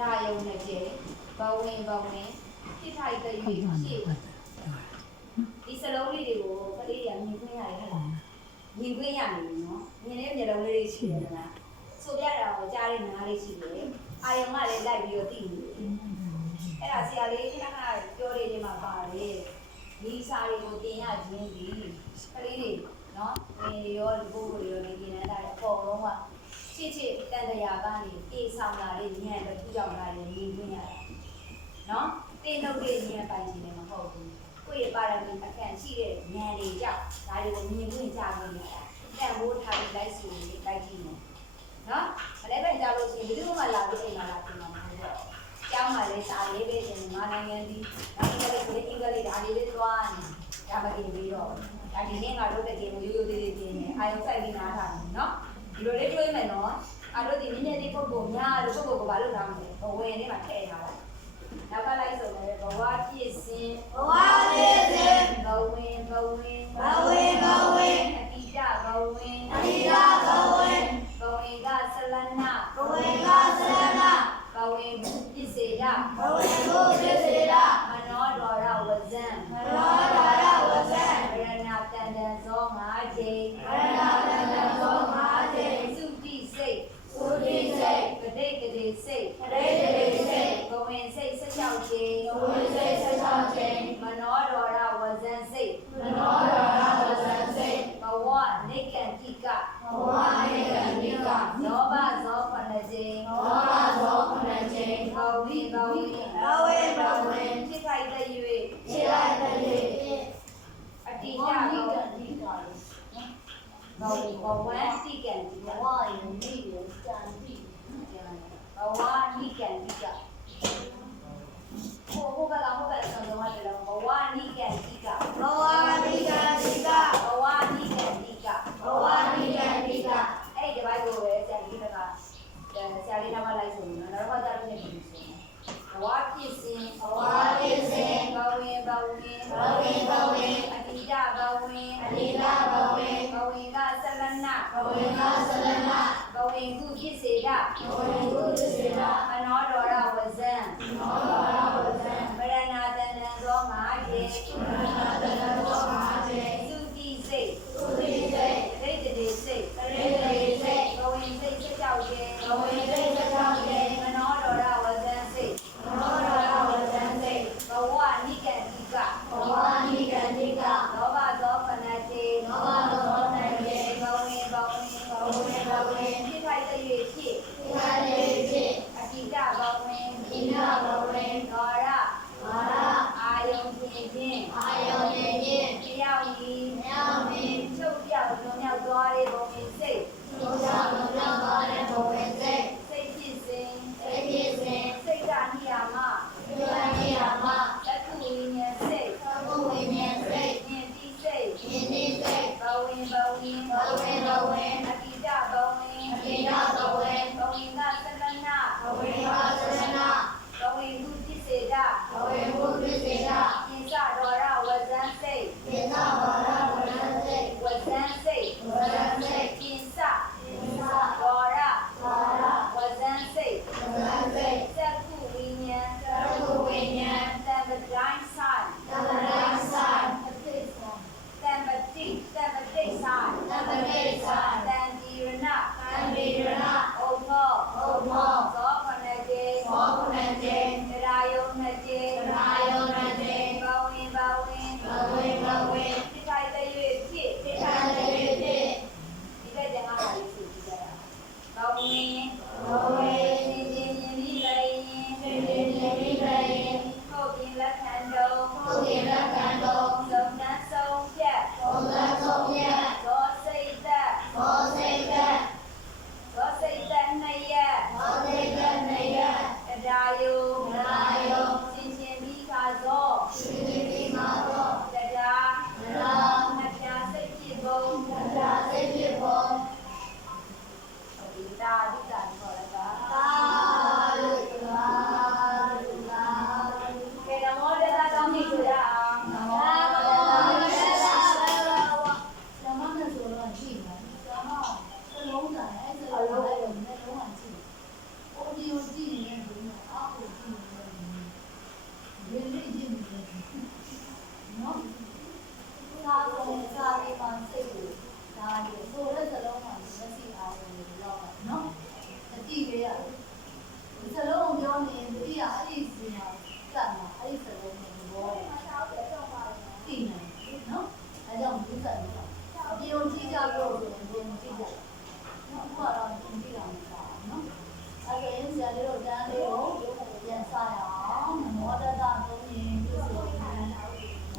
ရာယုံနဲ့ကျဲဘဝင်တိထိုက်တဲ့ရှိဒီစလုံးလေးတွေကိုကလေးရမြင်ခွင့်ရတယ်ဟဲ့လားမြင်ခွင့်ရနေပြီနော်မြင်တဲ့မျက်လုံးလေးရှိတယ်လားဆိုပြတာကိုကြားတဲ့နားလေးရှိတယ်အာယုံကလည်းလိုက်ပြီးတော့သိနေတယ်အဲ့ဒါဆရာလေးကပြောနေတယ်မှာပါတယ်ဒီစာတွေကိုတင်ရခြင်းဒီကလေးတွေနော်ရောဘိုးဘိုးရောနေနေတဲ့အပေါ်လုံးကချစ်တန်တရားကနေအေးဆောင်လာတဲ့ဉာဏ်တစ်ခုကြောင့်လာရင်မြင်ခွင့်ရတယ်နော်တင်ထုတ်တဲ့ဉာဏ်ပိုင်ခြင်းလည်းမဟုတ်ဘူးကိုယ့်ရဲ့ပါရမီအခန့်ရှိတဲ့ဉာဏ်တွေကြောင့်ဒါတွေကိုမြင်ခွင့်ကြခွင့်ရတယ်တန်ဖိုးထားပြီးလိုက်စီနေလိုက်ကြည့်နေနော်မလဲပဲကြားလို့ရှိရင်ဘယ်သူမှလာပြီးအိမ်မှာလာပြင်မှာမဟုတ်ဘူးကျောင်းမှာလည်းစာလေးပဲတင်ငါနိုင်ငံဒီနိုင်ငံလေးကိုအင်္ဂလိပ်ဒါလေးလေးသွားနေဒါမกินပြီးတော့ဒါဒီနေ့ငါတို့တကယ်ရိုးရိုးသေးသေးတင်နေအာယုံဆိုင်ပြီးနားထားတယ်နော်ဒီလိုလေးတွေးမယ်နော်အားတို့ဒီနည်းနည်းလေးပုဂ္ဂိုလ်များလို့ပုဂ္ဂိုလ်ကဘာလို့လာမလဲဘဝင်လေးမှာထည့်ထားလိုက်နောက်ကလိုက်ဆိုလည်းဘဝပြည့်စင်ဘဝင်အတိတဘဝင်ဘဝင်ကဆလနာဘဝင်ပြည့်စေတာမနောဒရဝဇံရဏတန်တန်ဇောငါးချိန်သုတိစိတ်ကတိစိတ်ဘဝင်စိတ်16ချိန်မနောဒရဝဇံစိတ်ဘဝနိကံတိကလောဘဇော9ချိန်ဘဝိဖြစ်ခိုက်တဲ့၍အတိတဘဝတိကံတိကဘဝနိကံတိကဟိုဘက်ကဆုံးတော့တယ်ဘဝနိကံတိကအဲ့ဒီဘိုက်ကိုပဲဆရာလေးနာမလိုက်ဆိုနော်နောက်တော့ကြားလို့နေပြီဆိုဘဝဖြစ်စဉ်ဘဝင်အတိတဘဝင်ဘဝင်ကဆလနာဘဝင်ကုဖြစ်စေတာ